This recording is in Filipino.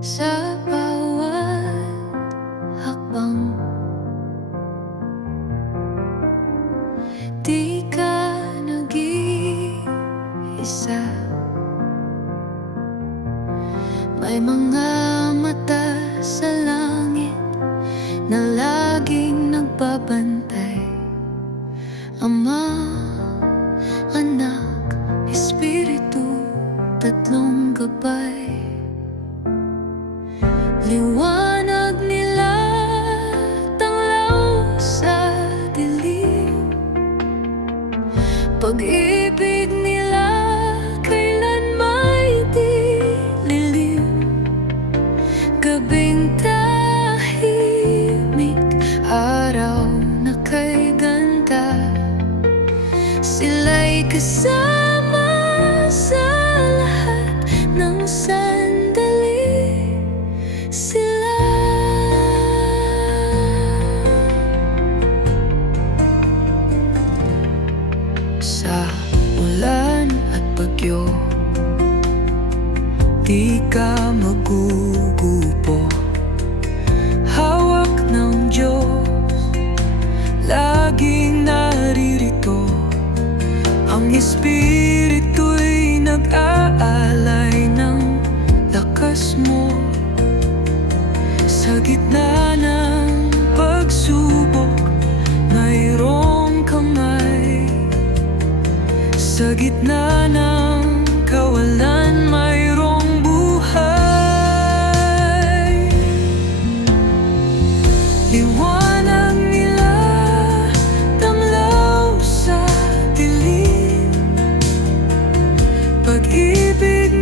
sa bawat hakbang. Di ka nag-iisa. May mga mata sa langit na laging nagbabantay. Ama, Anak, Espiritu, tatlong gabay. Liwanag nila, tanglaw sa dilim. Pag-ibig nila, kailan may di lilim. Gabing tahimik, araw na kay ganda. Sila'y kasama sa lahat ng sandali. Sila sa ulan at bagyo, di ka magugupo. Hawak ng Diyos, laging naririto. Ang Espiritu'y nag-aalay ng lakas mo. Sa gitna ng pagsubok, mayroong kamay. Sa gitna ng kawalan, mayroong buhay. Liwanag nila, tanglaw sa dilim. Pag-ibig